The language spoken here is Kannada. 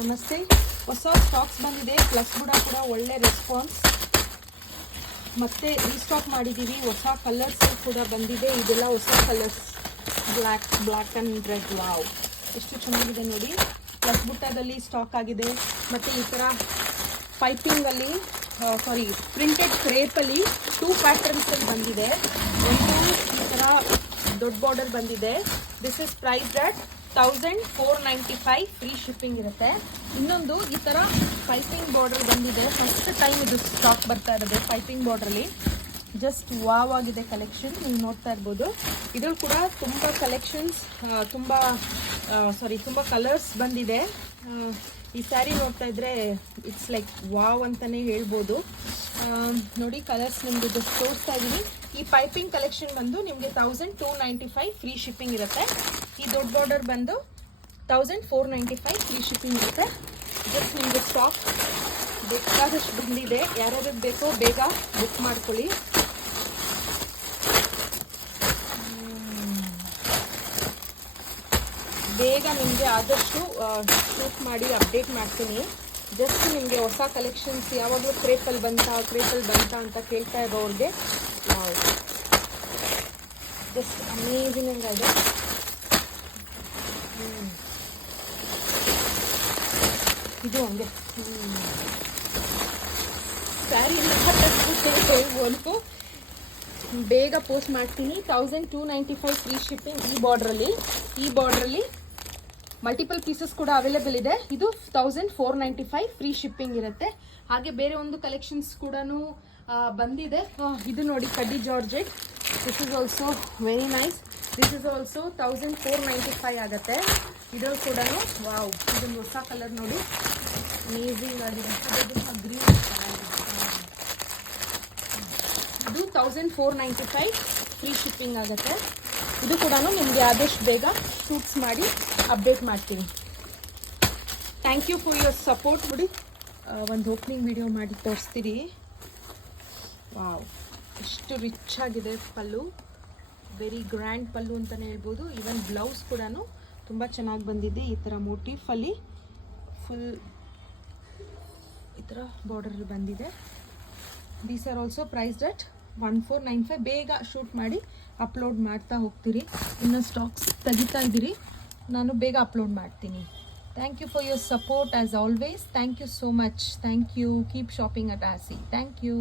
ನಮಸ್ತೆ. ಹೊಸ ಸ್ಟಾಕ್ಸ್ ಬಂದಿದೆ. ಪ್ಲಸ್ ಕೂಡ ಒಳ್ಳೆ ರೆಸ್ಪಾನ್ಸ್. ಮತ್ತೆ ರೀಸ್ಟಾಕ್ ಮಾಡಿದ್ದೀವಿ. ಹೊಸ ಕಲರ್ಸ್ ಕೂಡ ಬಂದಿದೆ. ಇದೆಲ್ಲ ಹೊಸ colours, black and red. Wow, ಎಷ್ಟು ಚೆನ್ನಾಗಿದೆ ನೋಡಿ. ಪ್ಲಸ್ ಬುಟ್ಟದಲ್ಲಿ ಸ್ಟಾಕ್ ಆಗಿದೆ. ಮತ್ತು ಈ ಥರ ಪೈಪಿಂಗಲ್ಲಿ ಪ್ರಿಂಟೆಡ್ ಕ್ರೇಪಲ್ಲಿ 2 ಪ್ಯಾಟರ್ನ್ಸಲ್ಲಿ ಬಂದಿದೆ. ಒಂದು ಈ ಥರ ದೊಡ್ಡ ಬಾರ್ಡರ್ ಬಂದಿದೆ. This is price at 1495, free shipping ಇರುತ್ತೆ. ಇನ್ನೊಂದು ಈ ಥರ ಪೈಪಿಂಗ್ ಬಾರ್ಡರ್ ಬಂದಿದೆ. ಫಸ್ಟ್ ಟೈಮ್ ಇದು ಸ್ಟಾಕ್ ಬರ್ತಾ ಇರೋದು ಪೈಪಿಂಗ್ ಬಾರ್ಡ್ರಲ್ಲಿ. ಜಸ್ಟ್ ವಾವ್ ಆಗಿದೆ ಕಲೆಕ್ಷನ್, ನೀವು ನೋಡ್ತಾ ಇರ್ಬೋದು. ಇದ್ರಲ್ಲಿ ಕೂಡ ತುಂಬ ಕಲೆಕ್ಷನ್ಸ್, ತುಂಬ ಕಲರ್ಸ್ ಬಂದಿದೆ. ಈ ಸ್ಯಾರಿ ನೋಡ್ತಾ ಇದ್ರೆ ಇಟ್ಸ್ ಲೈಕ್ ವಾವ್ ಅಂತಲೇ ಹೇಳ್ಬೋದು. ನೋಡಿ ಕಲರ್ಸ್ ನಿಮಗೆ ಜಸ್ಟ್ ತೋರಿಸ್ತಾ ಇದ್ದೀನಿ. ಈ ಪೈಪಿಂಗ್ ಕಲೆಕ್ಷನ್ ಬಂದು ನಿಮಗೆ 1295, ಫ್ರೀ ಶಿಪ್ಪಿಂಗ್ ಇರುತ್ತೆ. ಈ ದೊಡ್ಡ ಬಾರ್ಡರ್ ಬಂದು 1495, ಫ್ರೀ ಶಿಪ್ಪಿಂಗ್ ಇರುತ್ತೆ. ಜಸ್ಟ್ ನಿಮಗೆ ಸ್ಟಾಕ್ ಬೇಕಾದಷ್ಟು ಬಂದಿದೆ. ಯಾರ್ಯಾರಿಗೆ ಬೇಕೋ ಬೇಗ ಬುಕ್ ಮಾಡ್ಕೊಳ್ಳಿ. ಬೇಗ ನಿಮಗೆ ಆದಷ್ಟು ಶೂಟ್ ಮಾಡಿ ಅಪ್ಡೇಟ್ ಮಾಡ್ತೀನಿ. ಜಸ್ಟ್ ನಿಮಗೆ ಹೊಸ ಕಲೆಕ್ಷನ್ಸ್ ಯಾವಾಗಲೂ ಕ್ರೇಪಲ್ಲಿ ಬಂತಾ ಅಂತ ಕೇಳ್ತಾ ಇರೋರಿಗೆ ಜಸ್ಟ್ ಅಮೇಝಿಂಗ್ ಆಗಿದೆ. ಇದು ಹಂಗೆ ಸ್ಯಾರಿ ಹೇಳ್ಬೋದು. ಬೇಗ ಪೋಸ್ಟ್ ಮಾಡ್ತೀನಿ. 1295, ಫ್ರೀ ಶಿಪ್ಪಿಂಗ್. ಈ ಬಾರ್ಡ್ರಲ್ಲಿ ಮಲ್ಟಿಪಲ್ ಪೀಸಸ್ ಕೂಡ ಅವೈಲೇಬಲ್ ಇದೆ. ಇದು 1495, ಫ್ರೀ ಶಿಪ್ಪಿಂಗ್ ಇರುತ್ತೆ. ಹಾಗೆ ಬೇರೆ ಒಂದು ಕಲೆಕ್ಷನ್ಸ್ ಕೂಡ ಬಂದಿದೆ. ಇದು ನೋಡಿ, ಕಡ್ಡಿ georgette. This is also very nice. This is also 1495 ಆಗುತ್ತೆ. ಇದ್ರಲ್ಲಿ ಕೂಡ ವಾವ್, ಇದೊಂದು ಹೊಸ ಕಲರ್ ನೋಡಿ, ಅಮೇಝಿಂಗ್ ಆಗಿದೆ. ಗ್ರೀನ್ ಇದು 1495, ಫ್ರೀ ಶಿಪ್ಪಿಂಗ್ ಆಗುತ್ತೆ. ಇದು ಕೂಡ ನಿಮಗೆ ಆದಷ್ಟು ಬೇಗ ಶೂಟ್ಸ್ ಮಾಡಿ ಅಪ್ಡೇಟ್ ಮಾಡ್ತೀನಿ. Thank you for your support. ನೋಡಿ, ಒಂದು ಓಪನಿಂಗ್ ವಿಡಿಯೋ ಮಾಡಿ ತೋರಿಸ್ತೀರಿ. ವಾವ್, ಎಷ್ಟು ರಿಚ್ ಆಗಿದೆ ಪಲ್ಲು. ವೆರಿ ಗ್ರ್ಯಾಂಡ್ ಪಲ್ಲು ಅಂತಲೇ ಹೇಳ್ಬೋದು. ಈವನ್ ಬ್ಲೌಸ್ ಕೂಡ ತುಂಬ ಚೆನ್ನಾಗಿ ಬಂದಿದೆ. ಈ ಥರ ಮೋಟಿಫಲ್ಲಿ ಫುಲ್ ಈ ಥರ ಬಾರ್ಡರ್ ಬಂದಿದೆ. These are also priced at 1495. ಬೇಗ ಶೂಟ್ ಮಾಡಿ ಅಪ್ಲೋಡ್ ಮಾಡ್ತಾ ಹೋಗ್ತೀರಿ. ಇನ್ನು ಸ್ಟಾಕ್ಸ್ ತೆಗಿತಾ ಇದ್ದೀರಿ, ನಾನು ಬೇಗ ಅಪ್ಲೋಡ್ ಮಾಡ್ತೀನಿ. Thank you for your support as always. Thank you so much. Thank you. Keep shopping at ಆಸಿ. Thank you.